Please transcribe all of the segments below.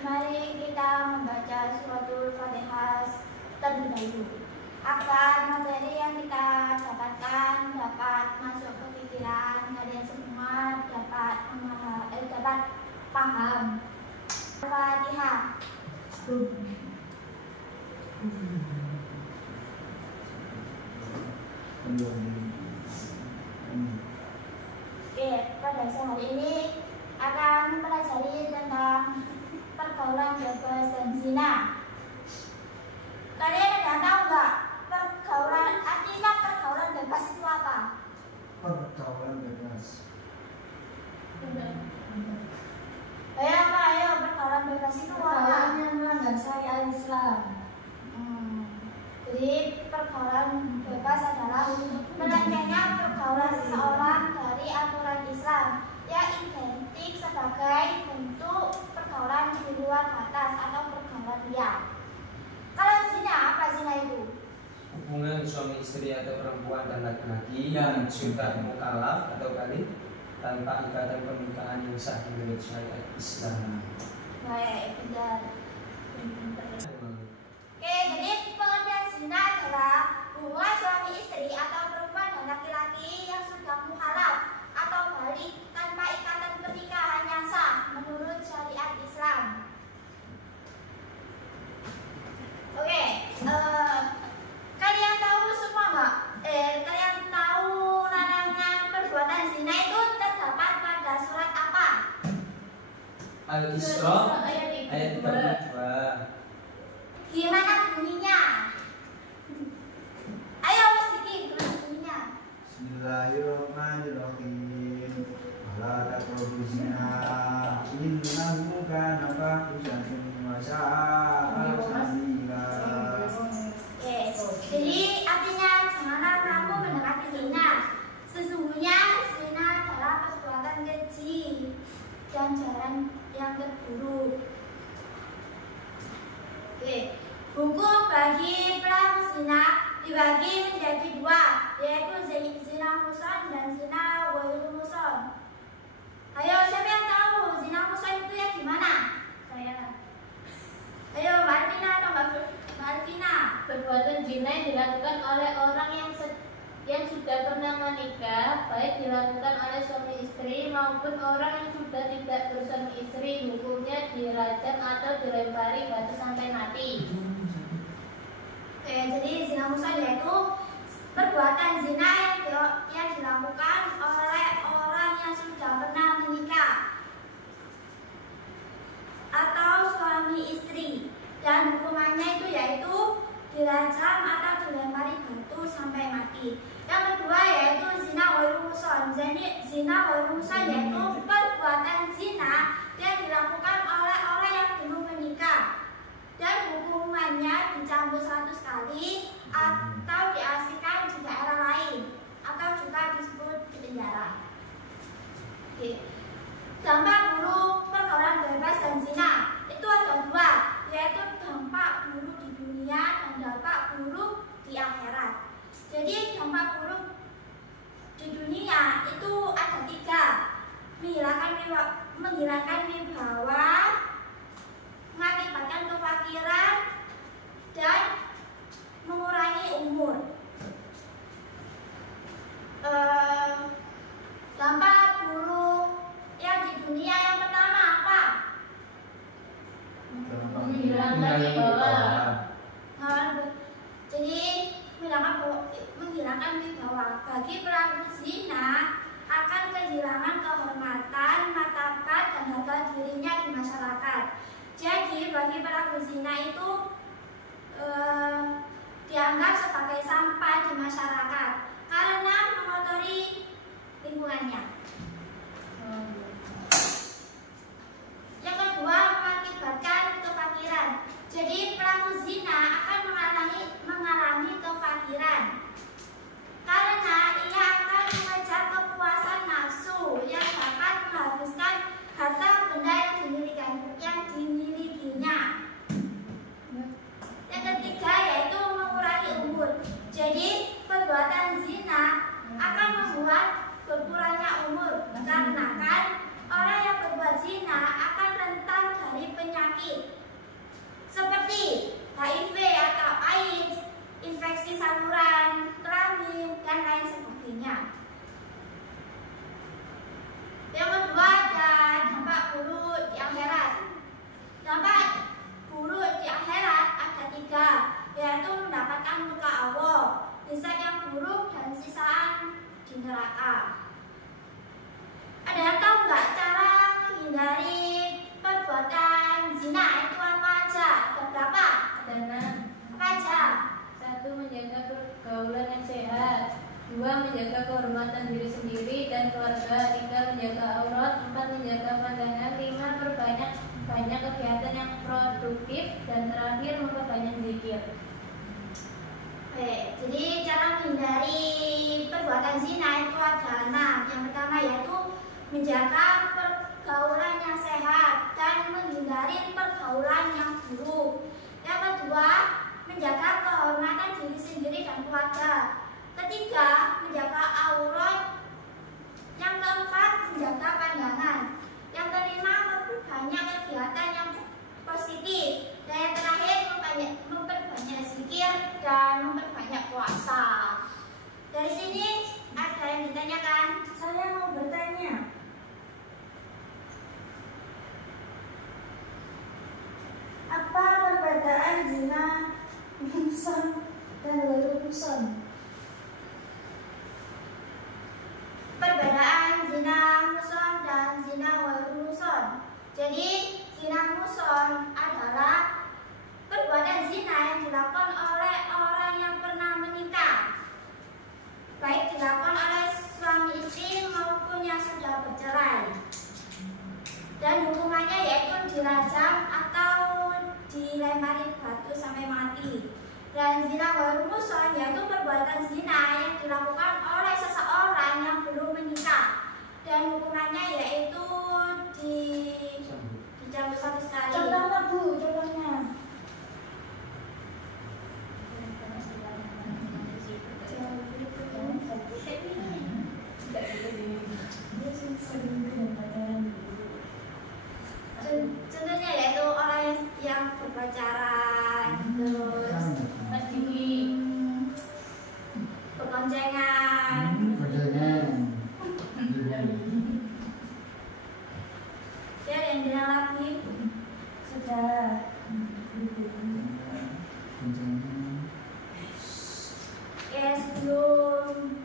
Mari kita membaca suratul Fatihah terlebih dahulu agar materi yang kita dapatkan dapat masuk ke pikiran kalian semua, dapat paham. Fatihah. Oke, pada hari ini akan mempelajari tentang pergaulan bebas dan zina. Kalian ada tahu nggak artinya pergaulan bebas itu apa? Pergaulan bebas. Ayo pergaulan bebas itu apa? Yang melanggar syariat Islam. Jadi pergaulan bebas adalah melencengnya pergaulan seseorang dari aturan Islam yang identik sebagai bentuk pergaulan di luar batas atau pergaulan liar. Kalau zina, apa zina itu? Hubungan suami istri atau perempuan dan laki-laki yang sudah mukallaf atau balik tanpa ikatan pernikahan yang sah menurut syariat Islam. Baik, benar. Oke, jadi pengertian zina adalah hubungan suami istri atau perempuan dan laki-laki yang sudah mukallaf atau balik tanpa ikatan pernikahan yang sah menurut syariat Islam. Oke, kalian tahu semua nggak? Kalian tahu larangan perbuatan zina itu terdapat pada surat apa? Al-Isra ayat 32. Gimana bunyinya? Ayo Mas Diki, gimana bunyinya? Bismillahirrahmanirrahim. Wala taqrabu zina innahu kana fahishatan wa sa'a sabila. Jadi artinya janganlah kamu mendekati zina. Sesungguhnya zina adalah perbuatan keji dan jalan yang terburuk. Hukum bagi pelaku zina dibagi menjadi dua, yaitu zina muhsan dan zina ghairu muhsan. Ayo, siapa yang tahu zina muhsan itu yang gimana? Saya. Ayo, Mbak Alvina atau Mbak Alvina? Perbuatan zina yang dilakukan oleh orang yang sudah pernah menikah, baik dilakukan oleh suami istri maupun orang yang sudah tidak bersuami istri, hukumnya dirajam atau dilempari batu sampai mati. Jadi zina muhsan yaitu perbuatan zina yang dilakukan oleh orang yang sudah pernah menikah atau suami istri, dan hukumannya itu yaitu dirajam atau dilempari batu sampai mati. Yang kedua yaitu zina ghairu muhsan. Jadi zina ghairu muhsan yaitu perbuatan zina yang dilakukan oleh orang yang belum menikah dan hukumannya dicambuk 100 kali atau diasingkan di daerah lain atau juga disebut di penjara. Dampak buruk pergaulan bebas dan zina itu ada dua, yaitu dampak buruk di dunia dan dampak buruk di akhirat. Jadi dampak buruk di dunia itu ada tiga: menghilangkan wibawa, mengakibatkan kefakiran, dan mengurangi umur. Dampak buruk yang di dunia yang pertama apa? Menghilangkan wibawa. Jadi menghilangkan wibawa bagi pelaku zina akan kehilangan kehormatan, martabat, dan harga dirinya di masyarakat. Jadi bagi pelaku zina itu dianggap sebagai sampah di masyarakat karena mengotori lingkungannya. Yang kedua, mengakibatkan kefakiran. Jadi pelaku zina akan mengalami kefakiran karena ia akan mengejar kepuasan nafsu yang dapat menghabiskan harta benda yang dimilikinya. Yang ketiga yaitu mengurangi umur. Jadi perbuatan zina akan membuat berkurangnya umur dikarenakan orang yang berbuat zina akan rentan dari penyakit seperti HIV atau AIDS, infeksi saluran, kelamin, dan lain sebagainya. Yang kedua ada dampak buruk di akhirat. Dampak buruk di akhirat ada 3, yaitu mendapatkan murka Allah, hisab yang buruk, dan sisaan di neraka. Ada yang tahu nggak cara menghindari perbuatan zina itu apa aja? Ada berapa? Ada 6. Apa aja? 1. Menjaga pergaulan yang sehat. 2. Menjaga kehormatan diri sendiri dan keluarga. 3. Menjaga aurat. 4. Menjaga pandangan. 5. Perbanyak kegiatan yang produktif. Dan terakhir memperbanyak zikir. Oke, jadi cara menghindari perbuatan zina itu ada 6. Yang pertama yaitu menjaga pergaulan yang sehat dan menghindari pergaulan yang buruk. Yang kedua, menjaga kehormatan diri sendiri dan keluarga. Ketiga, menjaga aurat. Yang keempat, menjaga pandangan. Yang kelima, memperbanyak kegiatan yang positif. Dan yang terakhir, memperbanyak zikir dan memperbanyak puasa. Dari sini ada yang ditanyakan? Saya mau bertanya. Apa perbedaan zina muhsan dan ghairu muhsan? Perbedaan zina muhsan dan zina ghairu muhsan. Jadi zina muhsan adalah perbuatan zina yang dilakukan oleh orang yang pernah menikah, baik dilakukan oleh suami istri maupun yang sudah bercerai. Dan hukumannya yaitu dirajam atau dilempari batu sampai mati. Dan zina ghairu muhsan yaitu perbuatan zina yang dilakukan oleh seseorang yang belum menikah. Dan hukumannya yaitu dicambuk 1 kali. Contohnya Bu, contohnya. Contohnya yaitu orang yang berpacaran, terus bergoncengan. Ya, ada yang bilang lagi? Sudah. Ya, sebelum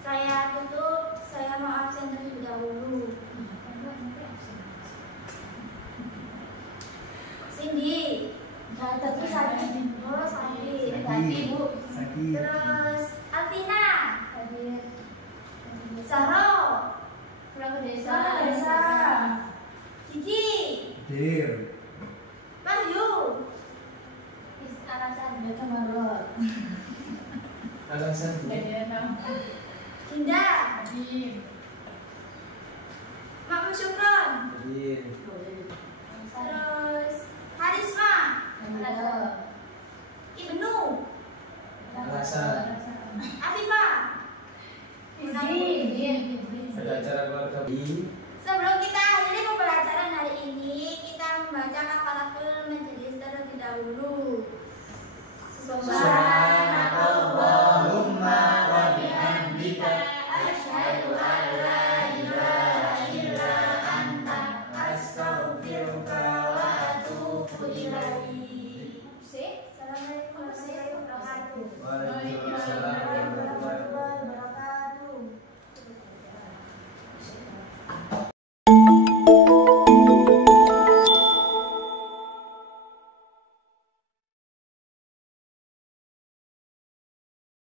saya tutup, saya mau absen terlebih dahulu. Cindy, tapi sakit. Oh, sakit. Tadi Bu. Terus Alvina. Hadir. Zahro. Pulang ke desa. Gigi. Hadir. Wahyu. Alasan dia kemarot. Alasan Dinda. Hadir. Mak Syukron. hadir.